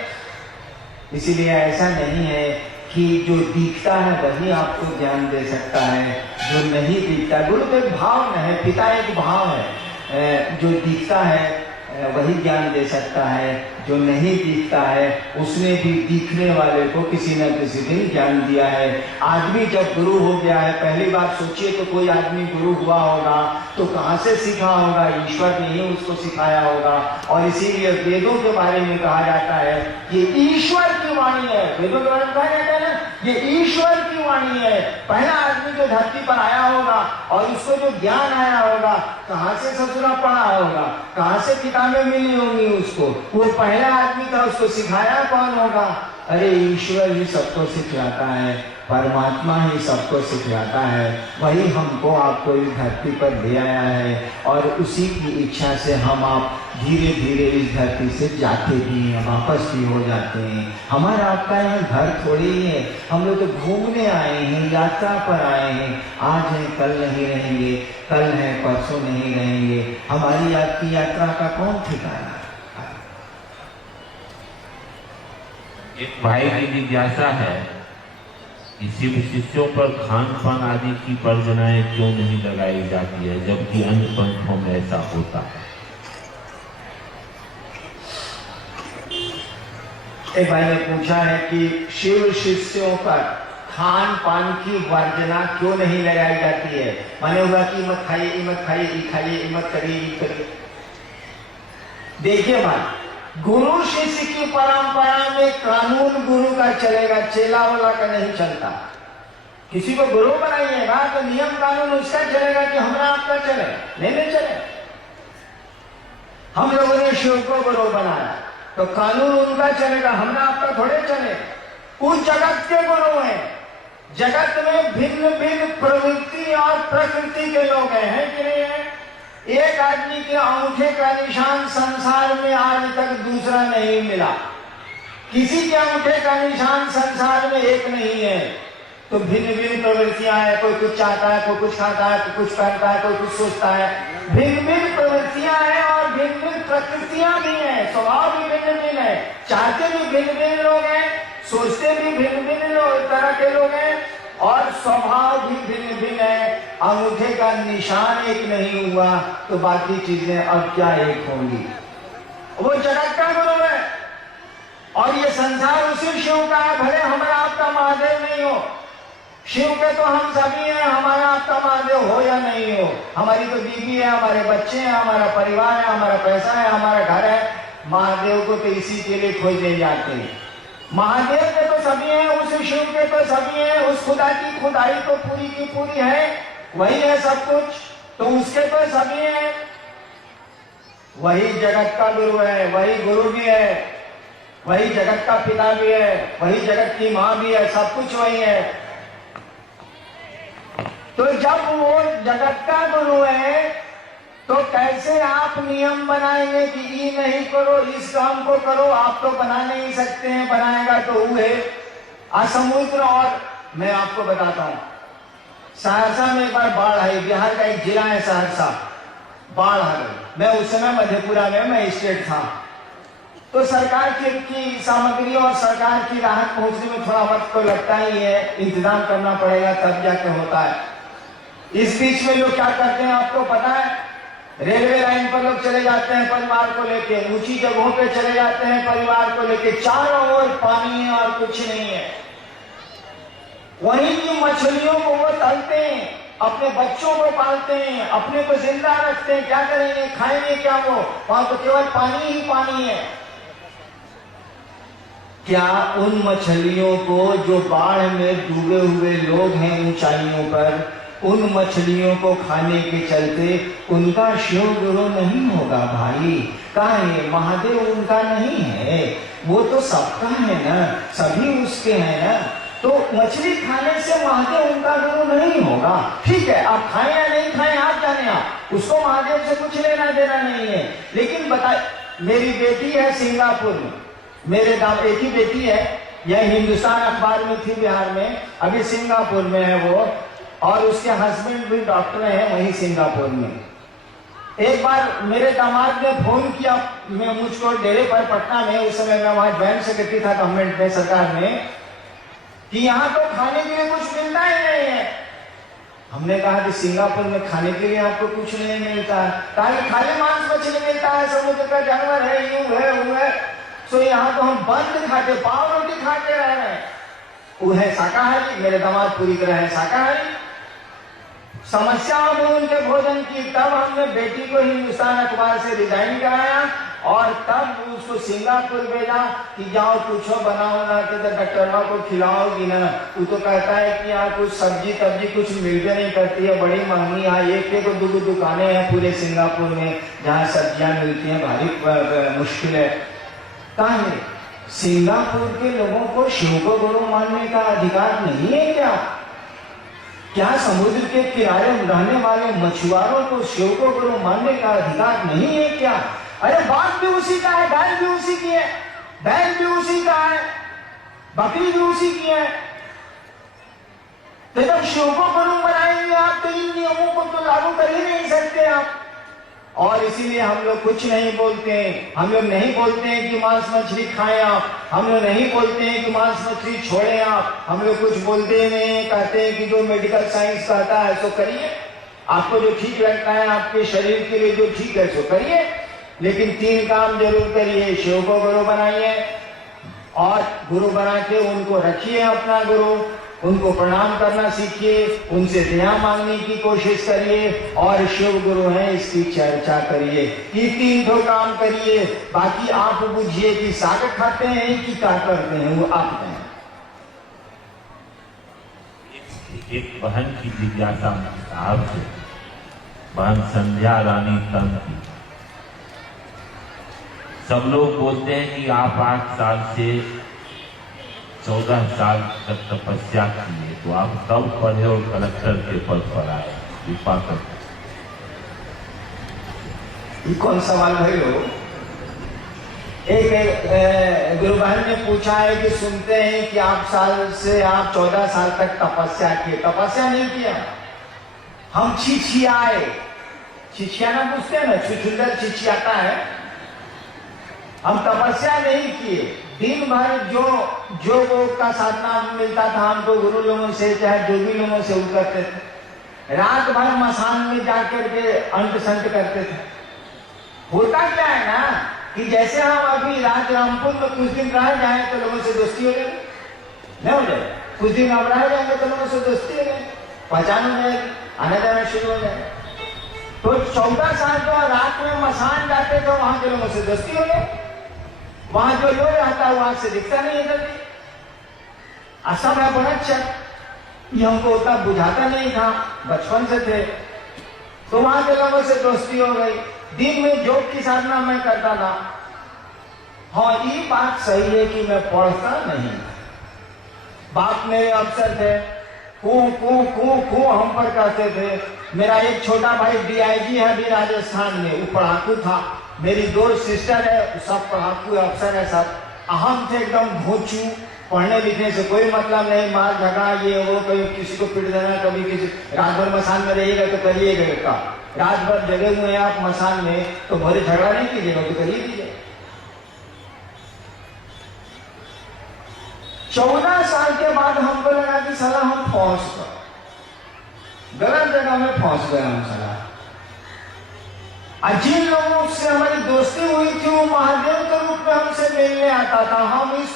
इसीलिए ऐसा नहीं है कि जो दिखता है वही आपको ज्ञान दे सकता है, जो नहीं दिखता, गुरु तो एक भाव है, पिता एक भाव है, जो दिखता है वही ज्ञान दे सकता है, जो नहीं दिखता है उसने भी दिखने वाले को किसी न किसी दिन ज्ञान दिया है। आदमी जब गुरु हो गया है, पहली बार सोचिए तो कोई आदमी गुरु हुआ होगा तो कहाँ से सीखा होगा, ईश्वर ने ही उसको सिखाया होगा। और इसीलिए वेदों के बारे में कहा जाता है ये ईश्वर की वाणी है, वेदों के बारे में कहा जाता है ना, ये ईश्वर की वाणी है। पहला आदमी जो धरती पर आया होगा और उसको जो ज्ञान आया होगा, कहाँ से ससुरा पढ़ा होगा, कहाँ से किताबें मिली होंगी उसको, वो पहला आदमी था, उसको सिखाया कौन होगा? अरे ईश्वर ही सबको सिखाता है, परमात्मा ही सबको सिखाता है, वही हमको आपको इस धरती पर ले आया है, और उसी की इच्छा से हम आप धीरे धीरे इस धरती से जाते भी हैं, वापस भी हो जाते हैं। हमारा आपका यहाँ घर थोड़ी ही है, हम लोग तो घूमने आए हैं, यात्रा पर आए हैं, आज है कल नहीं रहेंगे, कल है परसों नहीं रहेंगे। हमारी आपकी यात्रा का कौन ठिकाना? एक भाई की जिज्ञासा है कि शिव शिष्यों पर खान पान आदि की परिगणाएं क्यों नहीं लगाई जाती है, जबकि अन्य पंथों में ऐसा होता है। एक भाई ने पूछा है कि शिव शिष्यों पर खान पान की वर्जना क्यों नहीं लगाई जाती है। माने हुआ कि मत खाइए, मत खाइए, खाइए, मत करिए। देखिए भाई, गुरु शिष्य की परंपरा में कानून गुरु का चलेगा, चेला वाला का नहीं चलता। किसी को गुरु बनाइएगा तो नियम कानून उसका चलेगा कि हमारा आपका चले, नहीं चले। हम लोगों ने शिव को गुरु बनाया तो कानून उनका चलेगा, हमारा आपका थोड़े चले। उस जगत के गुरु हैं, जगत में भिन्न भिन्न प्रवृत्ति और प्रकृति के लोग हैं कि नहीं है। एक आदमी के अंगूठे का निशान संसार में आज तक दूसरा नहीं मिला, किसी के अंगूठे का निशान संसार में एक नहीं है। तो भिन्न भिन्न प्रवृत्तियां हैं, कोई कुछ चाहता है, कोई कुछ खाता है, कोई कुछ पहनता है, कोई कुछ सोचता है। भिन्न भिन्न प्रवृत्तियां हैं और भिन्न भिन्न प्रकृतियां भी हैं, स्वभाव भी भिन्न भिन्न है, चाहते भी भिन्न भिन्न लोग हैं, सोचते भी भिन्न भिन्न तरह के लोग हैं, और स्वभाव भी भिन्न भिन्न है। अंगूठे का निशान एक नहीं हुआ तो बाकी चीजें अब क्या एक होंगी। वो जगत का गुरु है और ये संसार उसी शिव का है। भले हमारा आपका महादेव नहीं हो, शिव के तो हम सभी हैं, हमारा आपका महादेव हो या नहीं हो। हमारी तो बीवी है, हमारे बच्चे हैं, हमारा परिवार है, हमारा पैसा है, हमारा घर है। महादेव को तो इसी के लिए खोजने जाते हैं। महादेव के तो सभी हैं, उस शिव के तो सभी हैं, उस खुदा की खुदाई तो पूरी की पूरी है, वही है सब कुछ, तो उसके तो सभी हैं। वही जगत का गुरु है, वही गुरु भी है, वही जगत का पिता भी है, वही जगत की माँ भी है, सब कुछ वही है। तो जब वो जगत का गुरु है तो कैसे आप नियम बनाएंगे कि ये नहीं करो, इस काम को करो? आप तो बना नहीं सकते हैं, बनाएगा तो वो है असमुद्र। और मैं आपको बताता हूं, सहरसा में एक बार बाढ़ आई, बिहार का एक जिला है सहरसा, बाढ़ आ गई। मैं उस समय मधेपुरा में मैं स्टेट था, तो सरकार की सामग्री और सरकार की राहत पहुंचने में थोड़ा वक्त तो लगता ही है, इंतजाम करना पड़ेगा तब जाके होता है। इस बीच में लोग क्या करते हैं आपको पता है? रेलवे लाइन पर लोग चले जाते हैं परिवार को लेके, ऊंची जगहों पे चले जाते हैं परिवार को लेके, चारों ओर पानी है और कुछ नहीं है। वहीं की मछलियों को वो तलते हैं, अपने बच्चों को पालते हैं, अपने को जिंदा रखते हैं। क्या करेंगे, खाएंगे क्या? वो वहां तो केवल पानी ही पानी है। क्या उन मछलियों को जो बाढ़ में डूबे हुए लोग हैं ऊंचाइयों पर, उन मछलियों को खाने के चलते उनका शिव गुरु नहीं होगा भाई? कहा है महादेव उनका नहीं है, वो तो सबका है ना, सभी उसके हैं ना। तो मछली खाने से महादेव उनका गुरु नहीं होगा। ठीक है, आप खाएं या नहीं खाएं आप जाने, आप उसको महादेव से कुछ लेना देना नहीं है। लेकिन बता, मेरी बेटी है सिंगापुर में, मेरे दादा एक ही बेटी है, यह हिंदुस्तान अखबार में थी बिहार में, अभी सिंगापुर में है वो, और उसके हस्बैंड भी डॉक्टर हैं वहीं सिंगापुर में। एक बार मेरे दामाद ने फोन किया मैं मुझको डेरे पर पटना में, उस समय मैं वहां ज्वाइंट सेक्रेटरी था गवर्नमेंट में, सरकार में, कि यहाँ तो खाने के लिए कुछ मिलता ही नहीं है। हमने कहा कि सिंगापुर में खाने के लिए आपको कुछ नहीं मिलता है? कहा खाली मांस मछली मिलता है, समुद्र का जानवर है, यूं है वो है। तो यहाँ तो हम बंद खाते, पाव रोटी खाते रह रहे हैं। वो है शाकाहारी, मेरे दामाद पूरी तरह है शाकाहारी। समस्या में उनके भोजन की, तब हमने बेटी को हिंदुस्तान अखबार से रिजाइन कराया और तब उसको सिंगापुर भेजा कि जाओ कुछ बनाओ ना, तो डॉक्टरवा को खिलाओगी ना। वो तो कहता है कि यहाँ कुछ सब्जी तब्जी कुछ मिलते नहीं करती है, बड़ी महंगी। यहाँ एक दो दुकानें हैं पूरे सिंगापुर में जहाँ सब्जियां मिलती हैं, भारी मुश्किल है। कहा है सिंगापुर के लोगों को शिव को गुरु मानने का अधिकार नहीं है क्या? क्या समुद्र के किनारे रहने वाले मछुआरों को शिव को गुरु मानने का अधिकार नहीं है क्या? अरे बाघ भी उसी का है, गाय भी उसी की है, बैल भी उसी का है, बकरी भी उसी की है। तो जब शिव को गुरु बनाएंगे आप, तो इन नियमों को तो लागू कर ही नहीं सकते आप। और इसीलिए हम लोग कुछ नहीं बोलते हैं। हम लोग नहीं बोलते हैं कि मांस मछली खाएं आप, हम लोग नहीं बोलते हैं कि मांस मछली छोड़ें आप, हम लोग कुछ बोलते नहीं, कहते हैं कि जो मेडिकल साइंस कहता है सो करिए, आपको जो ठीक लगता है आपके शरीर के लिए जो ठीक है सो करिए, लेकिन 3 काम जरूर करिए। शिव को गुरु बनाइए और गुरु बना के उनको रखिए अपना गुरु, उनको प्रणाम करना सीखिए, उनसे दया मांगने की कोशिश करिए और शिव गुरु हैं इसकी चर्चा करिए। ये 3 तो काम करिए, बाकी आप बुझिए कि साग खाते हैं कि क्या करते हैं वो आप हैं। एक बहन की जिज्ञासा साहब से, बहन संध्या रानी तंग की। सब लोग बोलते हैं कि आप 8 साल से 14 साल तक तपस्या किए, तो आप कब पढ़े और कलेक्टर के पद पर आए? कृपा कर। कौन सवाल भाई लोग? एक गुरु बहन ने पूछा है कि सुनते हैं कि आप 14 साल तक तपस्या किए। तपस्या नहीं किया, हम छिछियाए। छिछियाना पूछते हैं ना, छुछुंदर छिछियाता है। हम तपस्या नहीं किए, दिन भर जो का साधना मिलता था हमको गुरु लोगों से, चाहे जो भी लोगों से वो करते थे। रात भर मसान में जाकर के अंत संत करते थे। होता क्या है ना कि जैसे हम अभी राजरामपुर में कुछ दिन रह जाए तो लोगों से दोस्ती हो जाएगी, नहीं हो जाए? कुछ दिन हम रह जाएंगे तो लोगों से दोस्ती हो जाएगी, पहचान हो जाएगी, आना जाना शुरू हो जाएगा। तो 14 साल जो रात में मसान जाते थे वहां के लोगों से दोस्ती हो गई। वहां जो लोग रहता है वहां से दिखता नहीं है जल्दी, असम है बड़ा अच्छा, ये हमको उतना बुझाता नहीं था, बचपन से थे। तो वहां के लोगों से दोस्ती हो गई। दिन में योग की साधना मैं करता था। हाँ, ये बात सही है कि मैं पढ़ता नहीं। बाप मेरे अफसर थे, कू हम पर कहते थे। मेरा एक छोटा भाई DIG है अभी राजस्थान में, वो पढ़ाकू था। मेरी 2 सिस्टर है, सब पढ़ाकू अफसर है सब। हम थे एकदम भोचू, पढ़ने लिखने से कोई मतलब नहीं, मार झगड़ा ये वो, कभी किसी को पीट देना, कभी किसी। रात भर मसान में रहिएगा तो करिएगा का, रात भर जगे हुए हैं आप मसान में तो भरे झगड़ा नहीं कीजिएगा तो करिए कीजिए। 14 साल के बाद हमको लगा कि साला हम फौज पर, गलत जगह में फंस गए हम साला। जिन लोगों से हमारी दोस्ती हुई थी वो महादेव के रूप में हमसे मिलने आता था। हम इस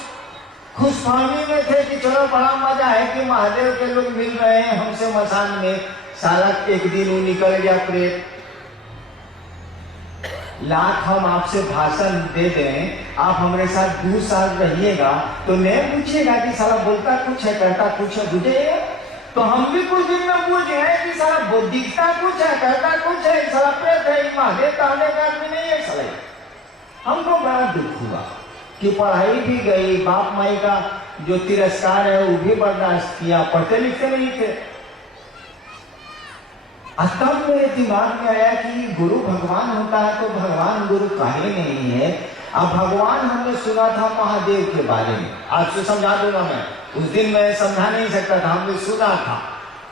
खुशफहमी में थे कि चलो बड़ा मजा है कि महादेव के लोग मिल रहे हैं हमसे मसान में। साला एक दिन वो निकल गया प्रेत। लाख हम आपसे भाषण दे दें, आप हमारे साथ 2 साल रहिएगा तो नहीं पूछिएगा कि साला बोलता कुछ है करता कुछ है, बुझे? तो हम भी कुछ दिन में पूछ गए कि साला दिखता कुछ है करता कुछ है, साला प्रेत है, महादेव कहने का आदमी नहीं है साला। हमको बड़ा दुख हुआ कि पढ़ाई भी गई, बाप माई का जो तिरस्कार है वो भी बर्दाश्त किया, पढ़ते लिखते नहीं थे। तब मेरे दिमाग में आया कि गुरु भगवान होता है तो भगवान गुरु काहे नहीं है। अब भगवान हमने सुना था महादेव के बारे में, आज से समझा दूंगा मैं। उस दिन मैं समझा नहीं सकता था, हमने सुना था,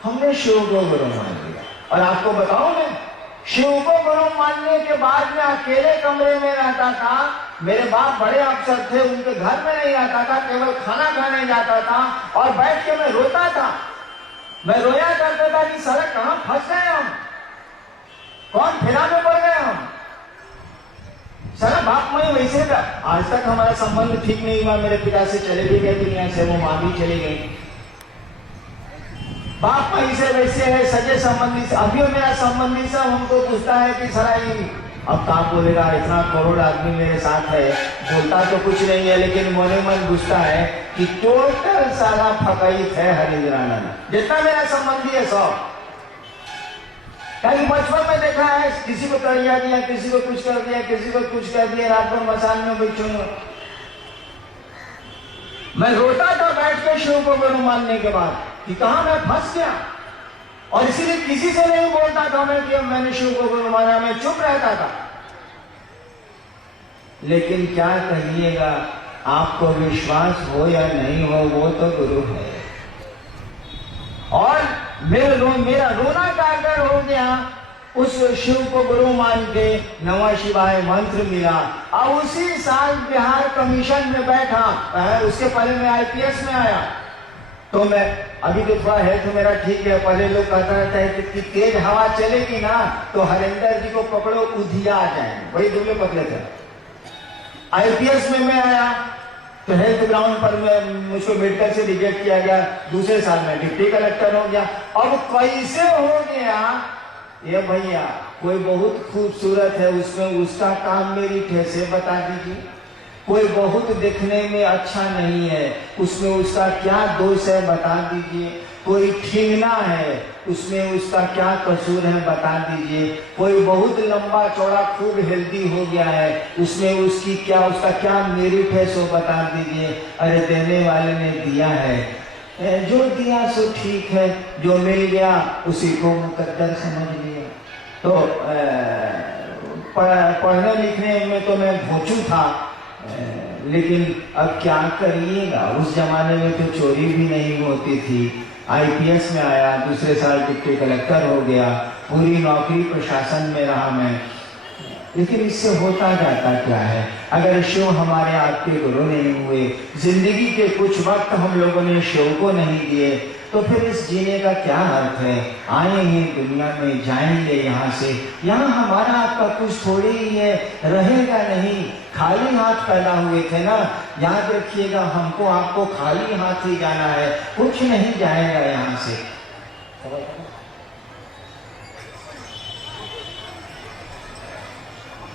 हमने शिव को गुरु मान लिया। और आपको बताऊं मैं, शिव को गुरु मानने के बाद में अकेले कमरे में रहता था। मेरे बाप बड़े अफसर थे, उनके घर में नहीं रहता था, केवल खाना खाने जाता था और बैठ के मैं रोता था। मैं रोया करता था कि साला कहां फंस गए हम, कौन फेरा में पड़ गए हम। सारा बाप मैं वैसे था। आज तक हमारा संबंध ठीक नहीं हुआ। मेरे पिता से चले भी गए दुनिया से, वो मां भी चली गई। बाप वैसे वैसे है, सगे संबंधी से। अभी मेरा संबंधी सब हमको पूछता है कि सारा ये अब कहाँ बोलेगा, इतना करोड़ आदमी मेरे साथ है, बोलता तो कुछ नहीं है लेकिन मोने मन पूछता है कि टोटल सारा फकाइत है हरिंद्रानंद, जितना मेरा संबंधी है सब। बचपन में देखा है किसी को तड़िया दिया, किसी को कुछ कर दिया, किसी को कुछ कर दिया, रात भर मसान में बैठूंगा। मैं रोता था बैठ के शिव को गुरु मानने के बाद कि कहां मैं फंस गया। और इसीलिए किसी से नहीं बोलता था मैं कि मैंने शिव को गुरु माना, मैं चुप रहता था। लेकिन क्या कहिएगा, आपको विश्वास हो या नहीं हो, वो तो गुरु है। और मेरा रोना काकर हो गया उस शिव को गुरु मान के। नमः शिवाय मंत्र मिला और उसी साल बिहार कमीशन में बैठा। उसके पहले मैं आईपीएस में आया। तो मैं अभी तो थोड़ा हेल्थ मेरा ठीक है। पहले लोग कहता रहता है कि तेज हवा चलेगी ना तो हरिंदर जी को पकड़ो उधिया आ जाएंगे, वही दुबले पतले थे। आईपीएस में मैं आया तो हेल्थ ग्राउंड पर मैं मुझको मेडिकल से रिजेक्ट किया गया। दूसरे साल में डिप्टी कलेक्टर हो गया। अब कैसे हो गया ये भैया, कोई बहुत खूबसूरत है, उसमें उसका काम मेरी कैसे बता दीजिए। कोई बहुत देखने में अच्छा नहीं है, उसमें उसका क्या दोष है बता दीजिए। कोई ठिंगना है, उसमें उसका क्या कसूर है बता दीजिए। कोई बहुत लंबा चौड़ा खूब हेल्दी हो गया है, उसमें उसका क्या मेरिट है सो बता दीजिए। अरे देने वाले ने दिया है, जो दिया सो ठीक है, जो मिल गया उसी को मुकद्दर समझ लिया। तो पढ़ने लिखने में तो मैं भोचू था, लेकिन अब क्या करिएगा। उस जमाने में तो चोरी भी नहीं होती थी। आईपीएस में आया, दूसरे साल डिप्टी कलेक्टर हो गया, पूरी नौकरी प्रशासन में रहा मैं। लेकिन इससे होता जाता क्या है, अगर शिव हमारे आपके गुरु नहीं हुए, जिंदगी के कुछ वक्त हम लोगों ने शिव को नहीं दिए, तो फिर इस जीने का क्या अर्थ है। आएंगे दुनिया में, जाएंगे यहाँ से, यहाँ हमारा आपका कुछ थोड़ी ही है, रहेगा नहीं। खाली हाथ पैदा हुए थे ना, याद रखिएगा, हमको आपको खाली हाथ ही जाना है, कुछ नहीं जाएगा यहाँ से।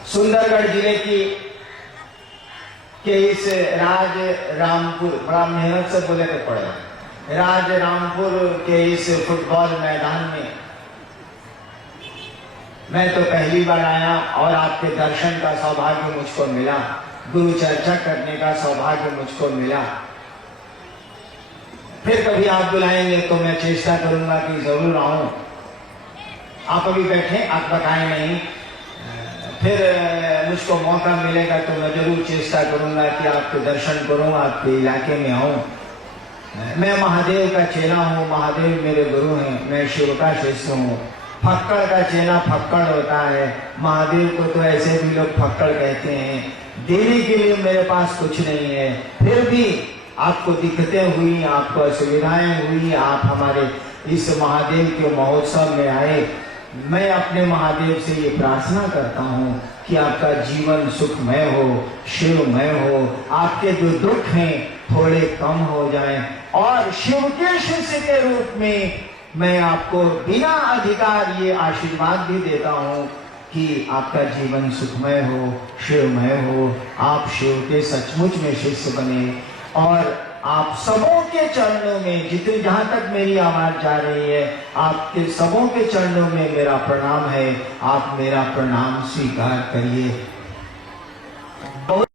सुंदरगढ़ जिले के इस राज रामपुर, बड़ा मेहनत से बोले तो पड़े, राज रामपुर के इस फुटबॉल मैदान में मैं तो पहली बार आया और आपके दर्शन का सौभाग्य मुझको मिला, गुरु चर्चा करने का सौभाग्य मुझको मिला। फिर कभी आप बुलाएंगे तो मैं चेष्टा करूंगा कि जरूर आऊं। आप अभी बैठे, आप बताएं नहीं, फिर मुझको मौका मिलेगा तो मैं जरूर चेष्टा करूंगा कि आपके दर्शन करूं, आपके इलाके में आऊं। मैं महादेव का चेला हूँ, महादेव मेरे गुरु हैं, मैं शिव का शिष्य हूँ। फक्कड़ का चेला फक्कड़ होता है, महादेव को तो ऐसे भी लोग फक्कड़ कहते हैं। देने के लिए मेरे पास कुछ नहीं है, फिर भी आपको दिक्कतें हुई, आपको असुविधाएं हुई, आप हमारे इस महादेव के महोत्सव में आए। मैं अपने महादेव से ये प्रार्थना करता हूँ कि आपका जीवन सुखमय हो, शिवमय हो, आपके जो दुख हैं थोड़े कम हो जाएं, और शिव के शिष्य के रूप में मैं आपको बिना अधिकार ये आशीर्वाद भी देता हूँ कि आपका जीवन सुखमय हो, शिवमय हो, आप शिव के सचमुच में शिष्य बने, और आप सबों के चरणों में, जितने जहां तक मेरी आवाज जा रही है, आपके सबों के चरणों में मेरा प्रणाम है। आप मेरा प्रणाम स्वीकार करिए।